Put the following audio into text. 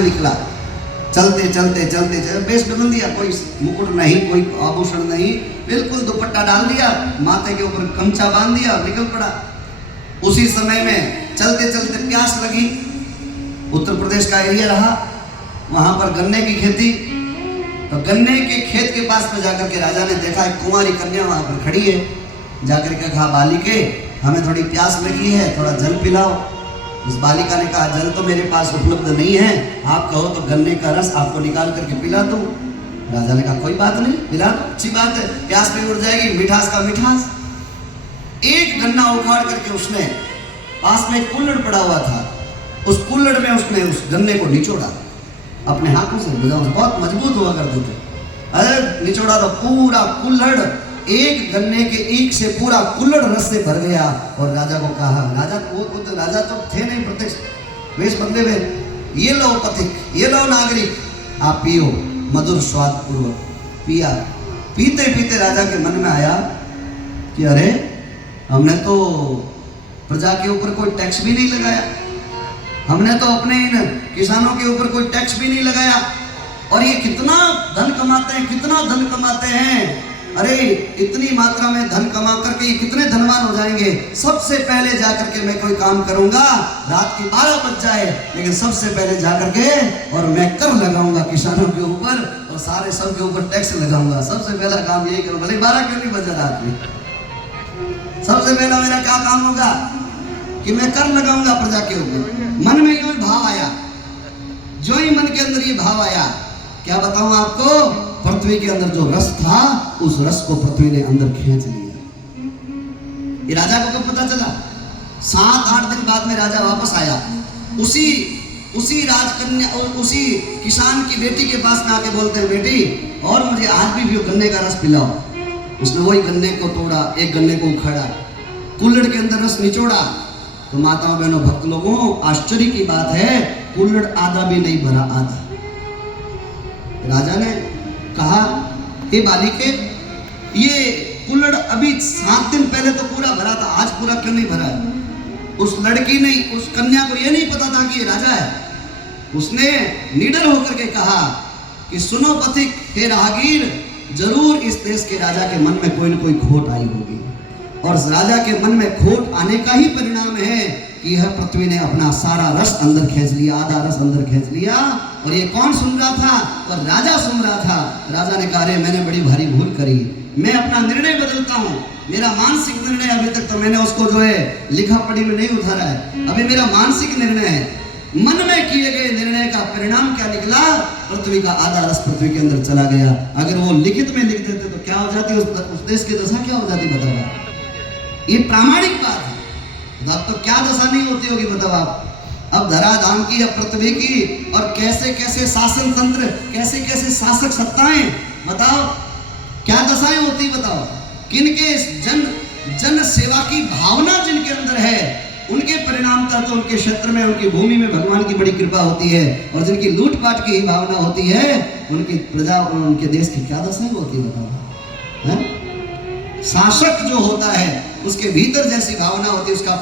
निकला। चलते चलते चलते चलते बेश बदल दिया, कोई मुकुट नहीं, कोई आभूषण नहीं, बिल्कुल दुपट्टा डाल दिया, माथे के ऊपर गमछा बांध दिया, निकल पड़ा। उसी समय में चलते चलते प्यास लगी। उत्तर प्रदेश का एरिया रहा, वहां पर गन्ने की खेती। तो गन्ने के खेत के पास में जाकर के राजा ने देखा एक कुंवारी कन्या वहां पर खड़ी है। जाकर के कहा, बालिके हमें थोड़ी प्यास लगी है, थोड़ा जल पिलाओ। उस बालिका ने कहा, जल तो मेरे पास उपलब्ध नहीं है, आप कहो तो गन्ने का रस आपको निकाल करके पिला दूं। राजा ने कहा, कोई बात नहीं, पिला दो, अच्छी बात है, प्यास भी उड़ जाएगी, मिठास का मिठास। एक गन्ना उखाड़ करके उसने, पास में एक कुल्हड़ पड़ा हुआ था, उस कुल्हड़ में उसने उस गन्ने को निचोड़ा अपने हाथों से। बहुत मजबूत हुआ करते थे। अरे निचोड़ा तो पूरा कुल्हड़, एक गन्ने के ईख से पूरा कुल्हड़ रस से भर गया। और राजा को कहा, राजा तो राजा तो थे नहीं, प्रत्यक्ष वेश बदले हुए, ये लो पथिक, ये लो नागरिक, आप पियो। मधुर स्वाद पूर्वक पिया। पीते पीते राजा के मन में आया कि अरे हमने तो प्रजा के ऊपर कोई टैक्स भी नहीं लगाया, हमने तो अपने इन किसानों के ऊपर कोई टैक्स भी नहीं लगाया, और ये कितना धन कमाते हैं, कितना धन कमाते हैं। अरे इतनी मात्रा में धन कमा करके ये कितने धनवान हो जाएंगे। सबसे पहले जाकर के मैं कोई काम करूंगा, रात की 12 बज जाए, लेकिन सबसे पहले जाकर के और मैं कर लगाऊंगा किसानों के ऊपर, और सारे सब के ऊपर टैक्स लगाऊंगा। सबसे पहला काम यही करूँ, भले 12 क्यों नहीं बजा रात में, सबसे पहला मेरा क्या काम होगा कि मैं कर लगाऊंगा प्रजा के ऊपर। मन में यो भाव आया, जो ही मन के अंदर ये भाव आया, क्या बताऊं आपको, पृथ्वी के अंदर जो रस था, उस रस को पृथ्वी ने अंदर खींच लिया। ये राजा को कब पता चला? 7-8 दिन बाद में राजा वापस आया। उसी राजकन्या और उसी किसान की बेटी के पास में आके बोलते हैं, बेटी और मुझे आज भी गन्ने का रस पिलाओ। उसने वही गन्ने को तोड़ा, एक गन्ने को उखाड़ा, कुल्हड़ के अंदर रस निचोड़ा। तो माताओं बहनों भक्त लोगों, आश्चर्य की बात है, कुल्हड़ आधा भी नहीं भरा, आधा। राजा ने कहा, हे बालिके, ये कुल्हड़ अभी 7 दिन पहले तो पूरा भरा था, आज पूरा क्यों नहीं भरा है? उस लड़की ने, उस कन्या को यह नहीं पता था कि ये राजा है। उसने निडर होकर के कहा कि सुनो पथिक, हे राहगीर, जरूर इस देश के राजा के मन में कोई न कोई खोट आई होगी, और राजा के मन में खोट आने का ही परिणाम है कि यह पृथ्वी ने अपना सारा रस अंदर खींच लिया, आधा रस अंदर खींच लिया। और ये कौन सुन रहा था? और राजा सुन रहा था। राजा ने कहा, अरे मैंने बड़ी भारी भूल करी, मैं अपना निर्णय बदलता हूँ। मेरा मानसिक निर्णय, अभी तक तो मैंने उसको जो है लिखा पढ़ी में नहीं उतारा है, अभी मेरा मानसिक निर्णय है। मन में किए गए निर्णय का परिणाम क्या निकला? पृथ्वी का आधा रस पृथ्वी के अंदर चला गया। अगर वो लिखित में लिख देते तो क्या हो जाती, उस देश की दशा क्या हो जाती, बताओ। ये प्रामाणिक बात है। अब तो क्या दशा नहीं होती होगी, बताओ आप। अब धराधाम की, अब पृथ्वी की, और कैसे कैसे शासन तंत्र, कैसे कैसे शासक सत्ताएं, बताओ क्या दशाएं होती, बताओ। किनके जन सेवा की भावना जिनके अंदर है, उनके परिणाम का तो उनके क्षेत्र में, उनकी भूमि में भगवान की बड़ी कृपा होती है। और जिनकी लूटपाट की भावना होती है, उनकी प्रजा और उनके देश की क्या दशाएं होती है, बताओ। शासक जो होता है उसके भीतर जैसी भावना होती है, उसका